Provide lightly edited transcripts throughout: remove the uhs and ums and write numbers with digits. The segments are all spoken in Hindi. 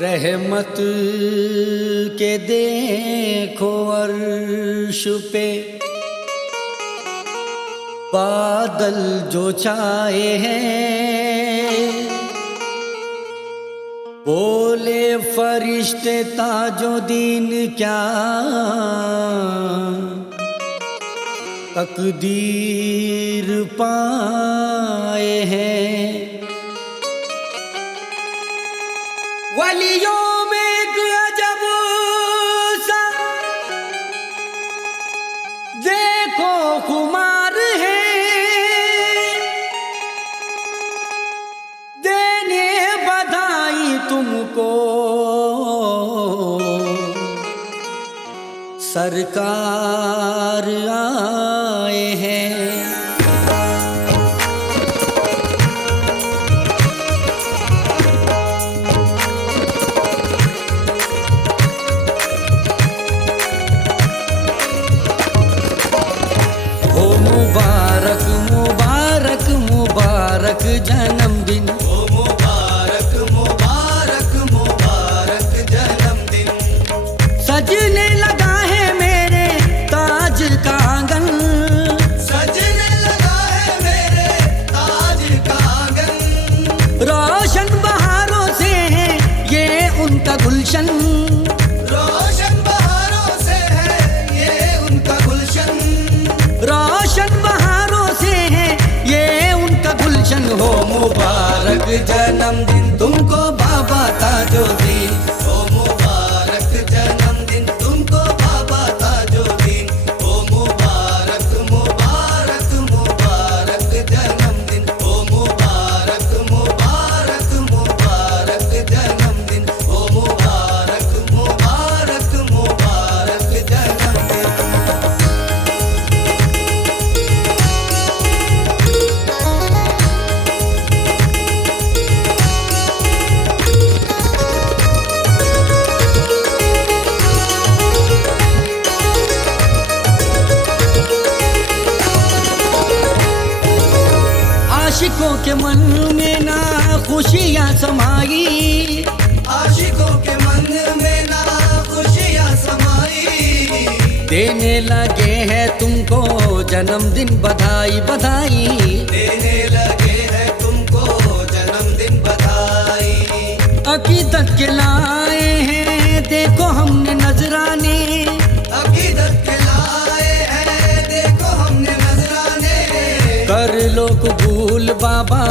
रहमत के देखो अर्श पे बादल जो छाए हैं, बोले फरिश्ते ताजुद्दीन क्या तकदीर पाए हैं। वलियों में एक अजब सा देखो खुमार है, देने बधाई तुमको सरकार आए हैं। मुबारक मुबारक मुबारक जन्मदिन, ओ मुबारक मुबारक मुबारक जन्मदिन। सजने लगा है मेरे ताज का आंगन, सजने लगा है मेरे ताज का आंगन। रोशन बहारों से है ये उनका गुलशन, रोशन बहारों से है ये उनका गुलशन। रोशन बहारों से है ये उनका गुलशन। हो मुबारक जन्मदिन तुमको बाबा ताजुद्दीन, ओ मुबारक जन्मदिन तुमको बाबा ताजुद्दीन। ओ मुबारक मुबारक मुबारक जन्मदिन, ओ मुबारक मुबारक मुबारक जन्मदिन, ओ मुबारक मुबारक मुबारक जन्मदिन। आशिकों के मन में ना खुशियाँ समाई, आशिकों के मन में ना खुशियाँ समाई। देने लगे हैं तुमको जन्मदिन बधाई बधाई। देने लगे हैं तुमको जन्मदिन बधाई। अकीदत के लाए हैं देखो हमने नजराने, अकीदत के लाए हैं देखो हमने नजराने। कर लो कबूल बाबा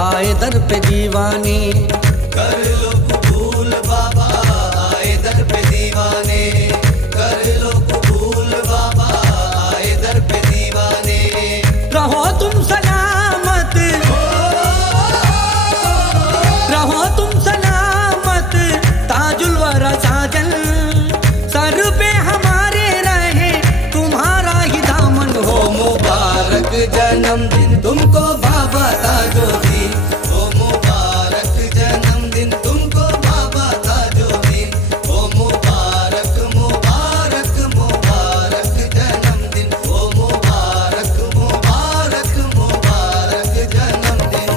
आए दर पे दीवाने, कर लो कबूल बाबा आए दर पे दीवाने। कर लो कबूल बाबा आए दर पे दीवाने। रहो तुम सलामत, रहो तुम सलामत ताजुल वरा साजन। सर पे हमारे रहे तुम्हारा ही दामन। हो मुबारक जन्मदिन तुमको बाबा ताजुद्दीन, ओ मुबारक जन्मदिन तुमको बाबा ताजुद्दीन। ओ मुबारक मुबारक मुबारक जन्मदिन, ओ मुबारक मुबारक मुबारक जन्मदिन।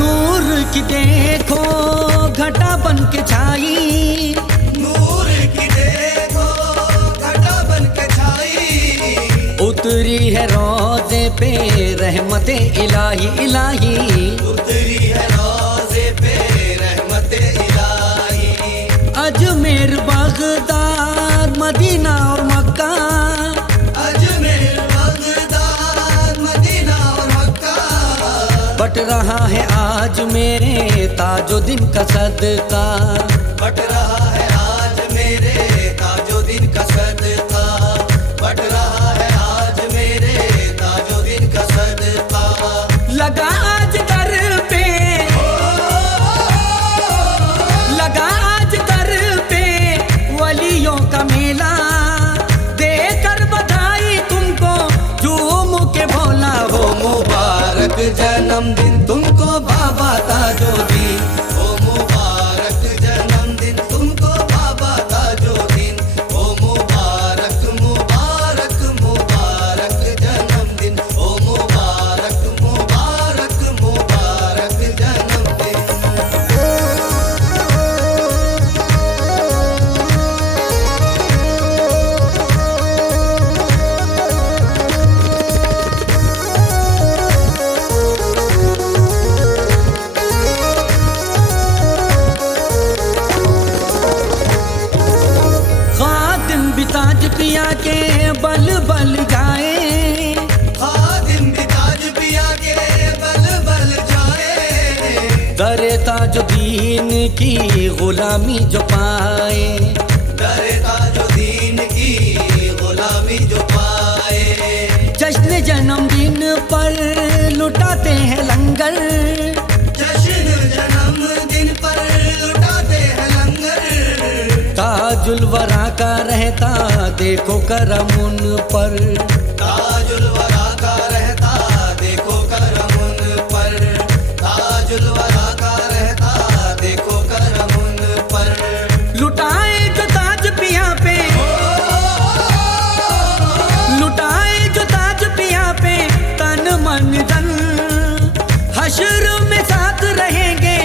नूर की देखो घटा बन के छाई, नूर की देखो घटा बन के छाई। उतरी है रोज़े पे रहमते इलाही इलाही। उतरी है रोज़े पे रहमते इलाही। अजमेर बगदाद मदीना और मक्का, अजमेर बगदाद मदीना और मक्का। बट रहा है आज मेरे ताजुद्दीन का सदका, बट रहा है आज मेरे ताजुद्दीन का सदका। बट रहा है आज मेरे ताजुद्दीन का सदका। लगा जन्मदिन तुमको बाबा ताजुद्दीन। ओ मुबारक जन्मदिन तुमको बाबा ताजुद्दीन। ओ मुबारक मुबारक मुबारक जन्मदिन। ओ मुबारक मुबारक मुबारक जन्मदिन। खादिम भी ताज पिया के बल बल जाए, खादिम भी ताज पिया के बल बल जाए। दरे ताजुद्दीन की गुलामी जो पाए, दरे ताजुद्दीन की गुलामी जो पाए। जश्न जन्मदिन पर लुटाते हैं लंगर, जश्न जन्मदिन पर लुटाते हैं लंगर। ताजुल वरा का रहता देखो करम उन पर, ताजुल वरा का रहता देखो करम उन पर। ताजुल वरा का रहता देखो करम उन पर। लुटाए जो ताज पिया पे, लुटाए जो ताज पिया पे तन मन धन, हश्र में साथ रहेंगे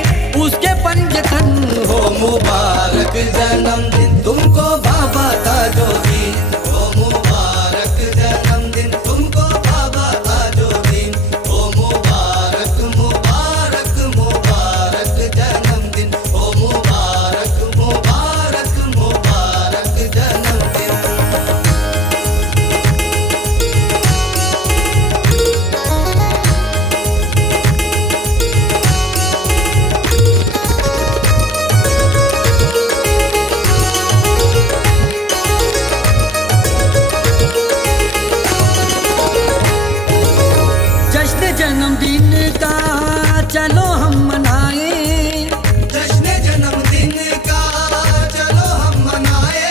उसके पंजतन। हो मुबारक जन्मदिन तुमको बाबा ताजुद्दीन। ओ मुबारक जन्मदिन तुमको बाबा ताजुद्दीन। ओ मुबारक मुबारक मुबारक जन्मदिन। ओ मुबारक मुबारक मुबारक जन्मदिन। जश्न जन्मदिन का चलो हम मनाएं, जश्न जन्मदिन का चलो हम मनाए।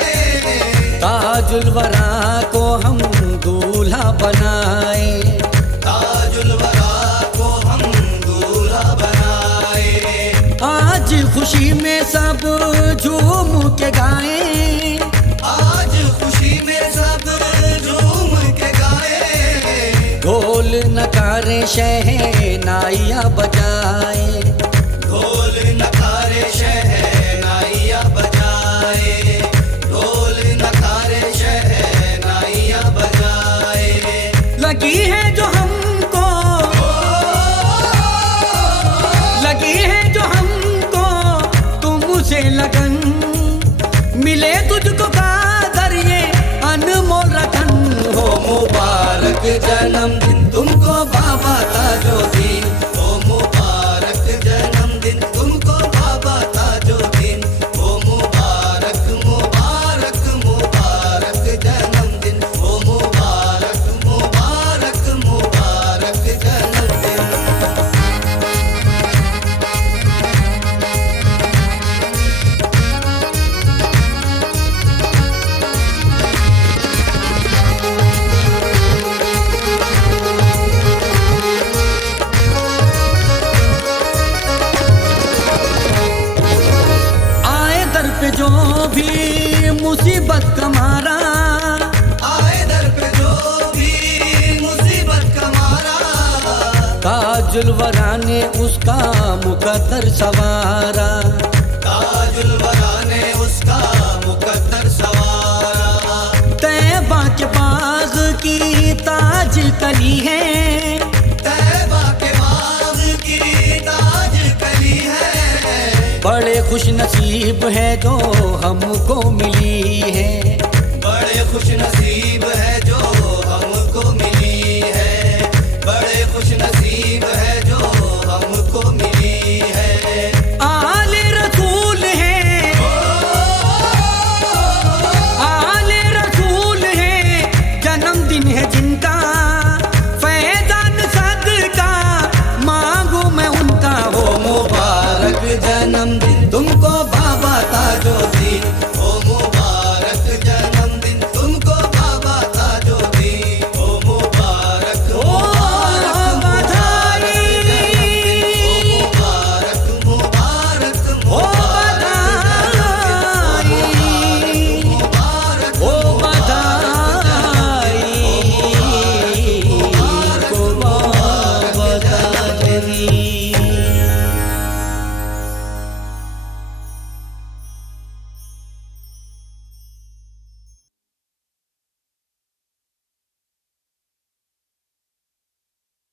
ताजुल वरा को हम दूल्हा बनाए, ताजुल वरा को हम दूल्हा बनाए। आज खुशी में सब झूम के गाएं, आज खुशी में सब झूम के गाए। ढोल नकारे शहनाइयाँ बजाए, ढोल नकारे शहनाइयाँ बजाए। ढोल नकारे शहनाइयाँ बजाए। लगी है जो हमको, लगी है जो हमको तुमसे लगन, मिले तुझको कादर ये अनमोल रतन। हो मुबारक जन्मदिन तुमको बाबा ताजुद्दीन। ओ मुबारक जन्मदिन तुमको बाबा ताजुद्दीन। ओ मुबारक मुबारक मुबारक जन्मदिन। ओ मुबारक मुबारक मुबारक जन्मदिन। आए दर पे जो भी मुसीबत का मारा, आए दर पे जो भी मुसीबत का मारा। ताजुल वरा ने उसका मुकद्दर सवारा, ताजुल वरा ने उसका मुकद्दर सवारा। तैबा के बाग की ताज कली है, तैबा के बाग की ताज कली है। बड़े खुश नसीब है जो हमको मिली है।